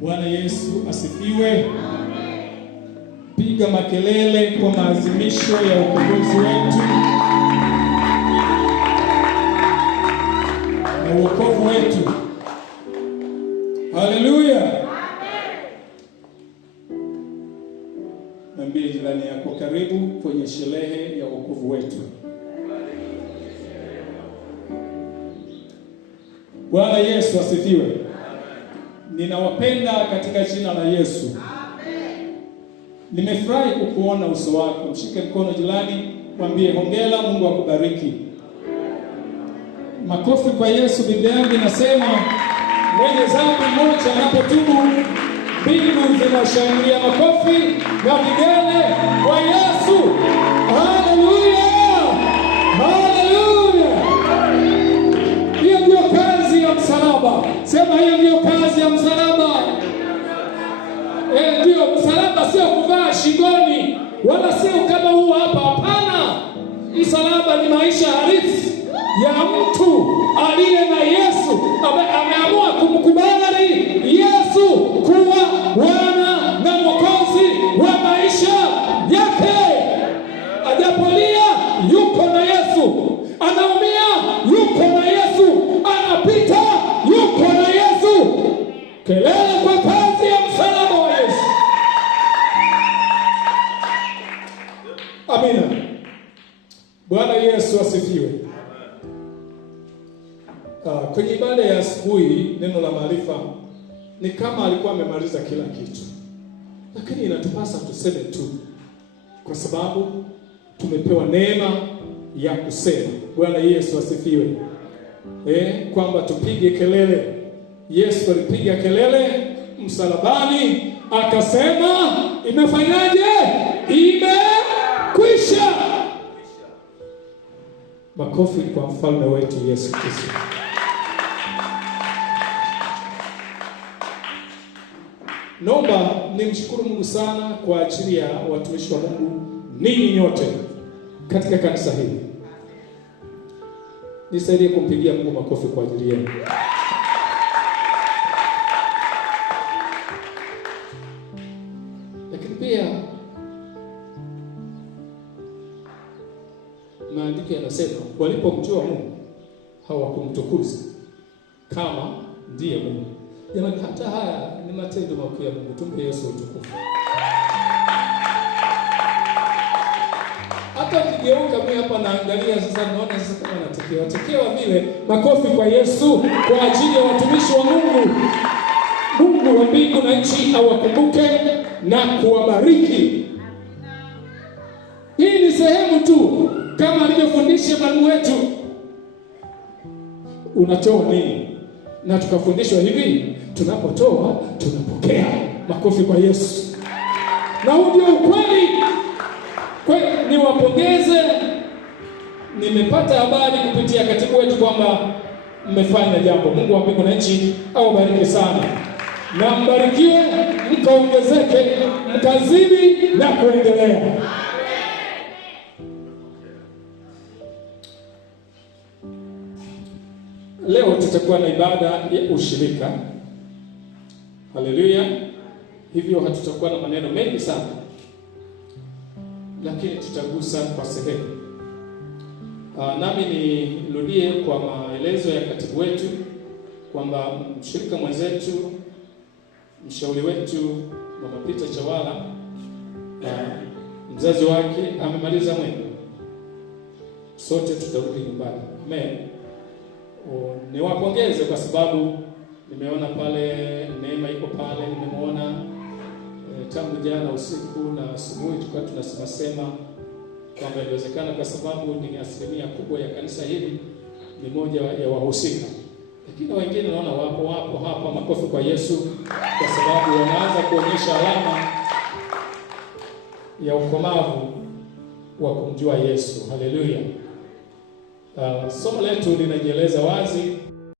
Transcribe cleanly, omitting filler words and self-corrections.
Bwana Yesu asifiwe. Amen. Piga makelele kwa maazimisho ya ukombozi wetu na wokovu wetu. Haleluya. Amen. Mwambie jirani yako, karibu kwenye sherehe ya wokovu wetu. Bwana Yesu asifiwe. Ninawapenda katika jina la Yesu. Amen. Nimefurahi kukuona uso wako. Mshike mkono jirani, mwambie hongera, Mungu akubariki. Makofi kwa Yesu. Biblia yangu inasema mwenye dhambi mmoja anapotubu, mbingu zinashangilia. Makofi na vigele kwa Yesu. Haleluya. Haleluya. Hiyo ndio kazi ya msalaba. Sema hiyo ndio kazi ya msalaba. Ndio msalaba sio kuvaa shingoni, wala sio kama huu hapa. Hapana. Msalaba ni maisha halisi ya mtu aliye na Yesu, ameamua kumkubali Yesu kuwa Bwana na Mwokozi wa maisha yake. Ajapolia yuko na Yesu, anaumia yuko na Yesu, anapita yuko na Yesu. Kelele kwa kazi ya msalaba wa Yesu. Amina. Bwana Yesu asifiwe. Kwenye ibada ya asubuhi, neno la maarifa ni kama alikuwa amemaliza kila kitu, lakini inatupasa tuseme tu, kwa sababu tumepewa neema ya kusema. Bwana Yesu asifiwe. Kwamba tupige kelele. Yesu alipiga kelele msalabani, akasema imefanyaje? Imekwisha. Makofi kwa mfalme wetu Yesu Kristo. Naomba nimshukuru Mungu sana kwa ajili ya watumishi wa Mungu ninyi nyote katika kanisa hili. Nisaidie kumpigia Mungu makofi kwa ajili yenu. Lakini pia maandiko yanasema walipomjua Mungu hawakumtukuza kama ndiye Mungu. Jamani, hata haya ni matendo makuu ya Mungu. Tumpe Yesu utukufu. Hata ukigeuka mimi hapa naangalia sasa, naona sasa kama natekewa vile. Makofi kwa Yesu kwa ajili ya watumishi wa Mungu. Mungu wa mbingu na nchi awakumbuke na kuwabariki. Hii ni sehemu tu, kama alivyofundisha mwalimu wetu. Unatoa nini? Na tukafundishwa hivi, tunapotoa tunapokea. Makofi kwa Yesu. Na huu ndio ukweli. Kwa niwapongeze, nimepata habari kupitia katibu wetu kwamba mmefanya jambo. Mungu wa mbingu na nchi awabariki sana. Na mbarikiwe, mkaongezeke, mkazidi na kuendelea. Leo tutakuwa na ibada ya ushirika. Haleluya. Hivyo hatutakuwa na maneno mengi sana, lakini tutagusa kwa sehemu. Nami nirudie kwa maelezo ya katibu wetu kwamba mshirika mwenzetu, mshauri wetu Mama Peter Chawala, mzazi wake amemaliza mwendo. Sote tutarudi nyumbani. Amen. Niwapongeze kwa sababu nimeona pale Neema iko pale, nimemwona tangu jana usiku na asubuhi tulikuwa tunasema kwamba inawezekana kwa sababu ni asilimia kubwa ya kanisa hili ni moja ya wahusika. Lakini wengine naona wapo hapa. Makofi kwa Yesu kwa sababu wanaanza kuonyesha alama ya ukomavu wa kumjua Yesu. Haleluya. Somo letu linajieleza wazi